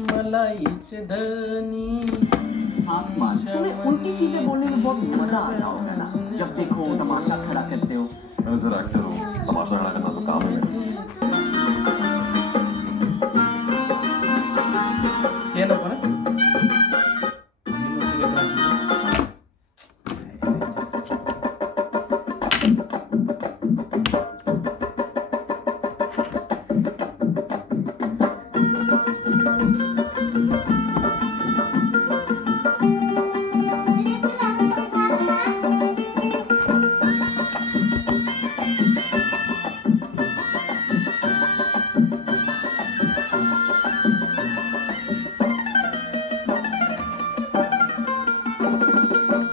मलाईचे धनी तुम्हें उल्टी चीजें बोलने में बहुत मजा आता होगा ना, जब देखो तमाशा खड़ा करते हो। सर एक्टर हो, तमाशा खड़ा करना तो काम है। ये नको ना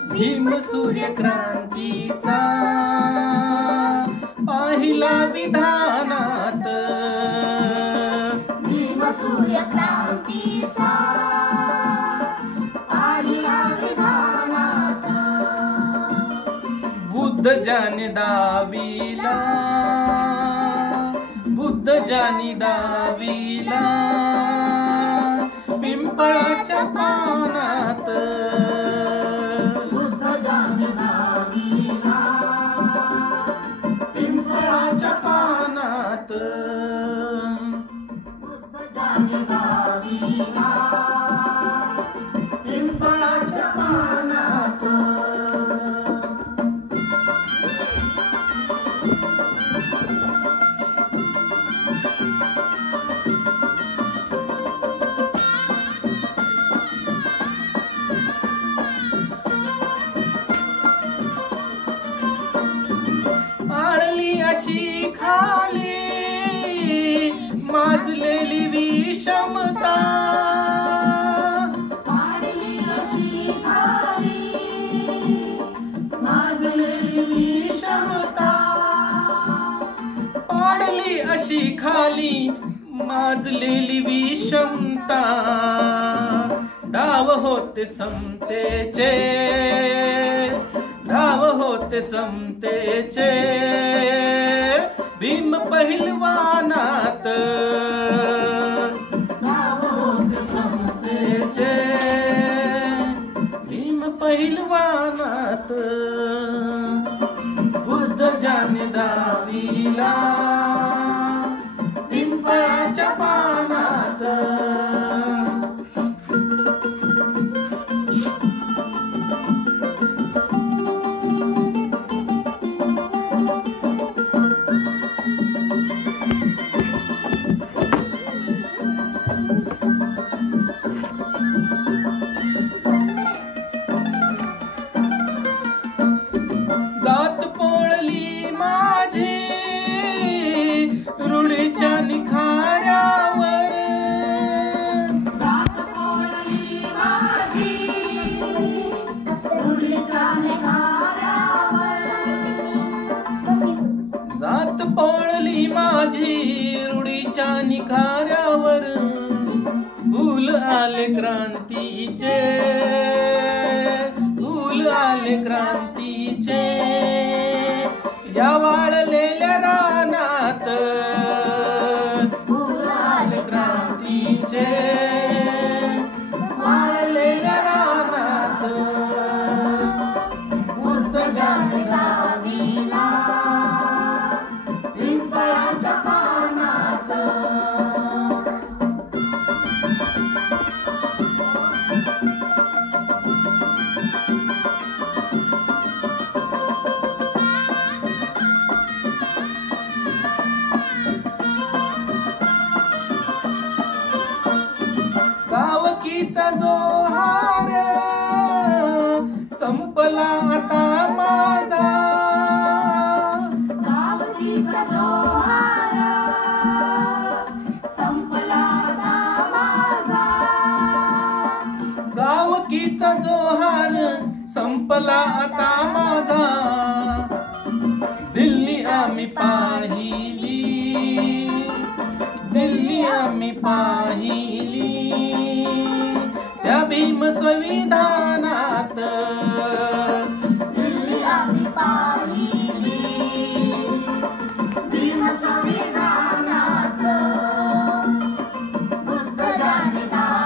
भीम सूर्यक्रांतीचा पाहिला विधानात, भीम सूर्यक्रांतीचा पाहिला विधानात, बुद्ध ज्याने दाविला, बुद्ध ज्याने दाविला पिंपळाच्या पानात, पिंपळाच्या पानात, पिंपळाच्या पानात. आळली अशी खाली माजलेली विषमता, आळली अशी खाली माजलेली विषमता, पाडली अशी खाली माजलेली विषमता, डाव होते समतेचे, डाव होते समतेचे भीम पहिलवानात, डाव होते समतेचे भीम पहिलवानात, बुद्ध ज्याने दाविला पिंपळाच्या पानात. जात पोळली माझी रूढीच्या निखाऱ्यावर, जात पोळली माझी रूढीच्या निखाऱ्यावर, जात पोळली माझी रूढीच्या निखाऱ्यावर, फूल आले क्रांतीचे, फूल आले क्रांतीचे या वाळलेल्या रानात, फूल आले क्रांतीचे वाळलेल्या रानात, बुद्ध ज्याने दाविला पिंपळाच्या पानात. गावकीचा जोहार संपला आता माझा, गावकीचा जोहार संपला आता माझा, गावकीचा जोहार संपला आता माझा, दिल्ली आम्ही पाहिली, दिल्ली आम्ही पाहिली त्या भीम संविधानात, दिल्ली आम्ही पाहिली भीम संविधानात, बुद्ध ज्याने दाविला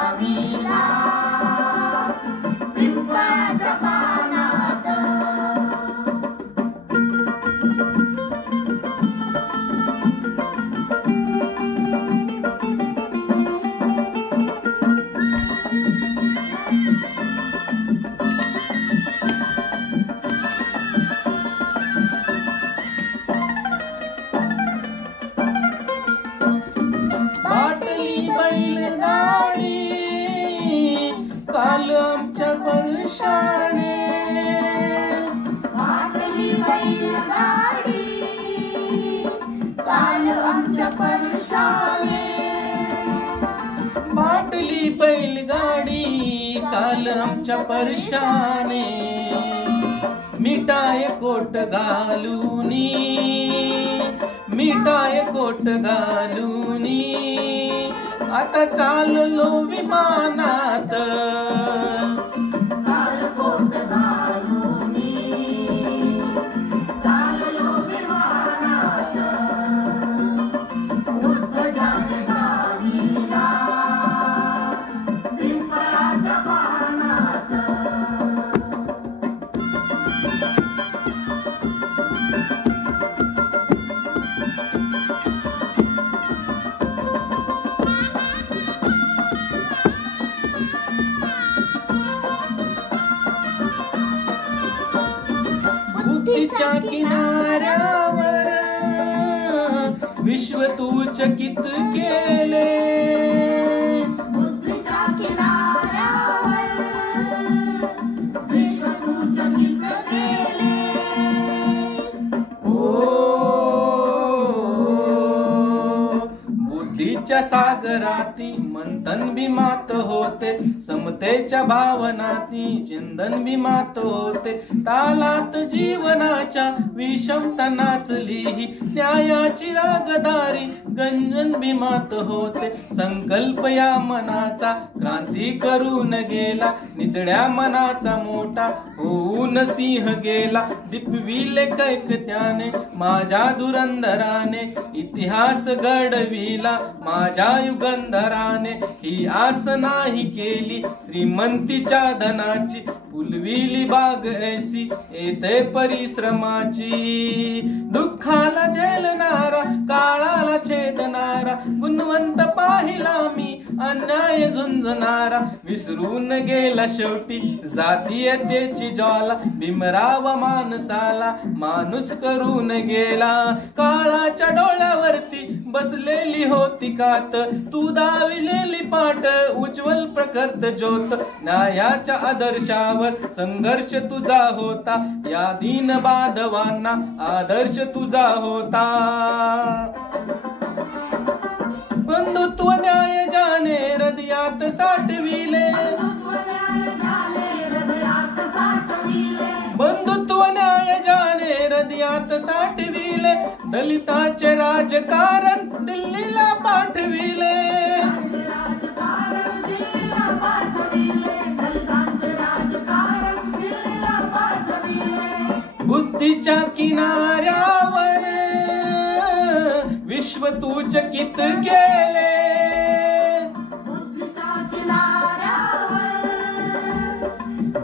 बैलगाडी काल आमच्या परशाने, मिठाय कोट घालूनी, मिठाय कोट घालूनी, आता चाललो विमानात. कालकोट घालूनी चाललो विमानात, उद्गजाने गाडीला पिंपळाच्या पानात. बुद्धीच्या किनाऱ्यावर विश्व तू चकित केले, बुद्धीच्या किनाऱ्यावर विश्व तू चकित केले. बुद्धीच्या सागराती मंथन भीमात होते, समतेच्या भावनाती चिंतन भीमात होते, तालात जीवनाच्या विषमता नाचली, न्यायाची रागदारी गंजन भीमात होते. संकल्प या मनाचा क्रांती करून गेला, निधड्या मनाचा मोठा होऊन सिंह गेला. दिपविले कैकत्याने माझ्या दुरंधराने, इतिहास घडविला माझ्या युगंधराने. ही आस नाही केली श्रीमंतीच्या धनाची, फुलविली बाग ऐसी येते परिश्रमाची. दुःखाला झेलणारा काळाला छेदणारा, गुणवंत पाहिला मी अन्याय झुंजणारा. विसरून गेला शेवटी जातीयतेची ज्वाला, भीमराव माणसाला माणूस करून गेला. काळाच्या डोळ्यावरती बसलेली होती कात, तू दाविलेली पाट उज्ज्वल प्रखर ज्योत. न्यायाच्या आदर्शावर संघर्ष तुझा होता, या दीन बांधवांना आदर्श तुझा होता. बंधुत्व न्याय जाने हृदयात साठविले, बंधुत्व न्याय जाने हृदयात साठविले, दलिताचे राजकारण दिल्लीला पाठविले. बुद्धीच्या किनाऱ्यावर विश्व तू चकित केले,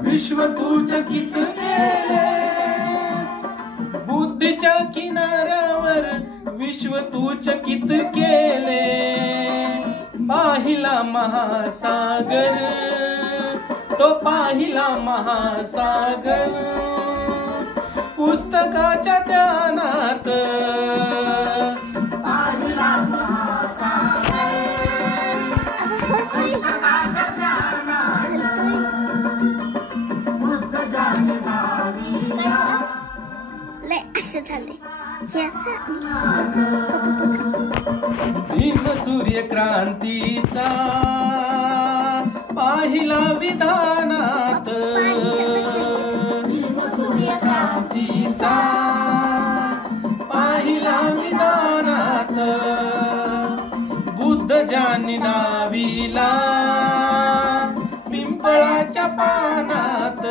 विश्व तू चकित केले. बुद्धीच्या किनाऱ्यावर विश्व तू चकित केले. पाहिला महासागर, तो पाहिला महासागर, पुस्तकाच्या ध्यानात. पाहिला महासागर, पुस्तकाच्या ध्यानात, उद्गजाने गाडीला. लय असं झाले. भीम सूर्य क्रांतीचा पाहिला विधानात, क्रांतीचा पाहिला विधानात. बुद्ध ज्यांनी दाविला पिंपळाच्या पानात.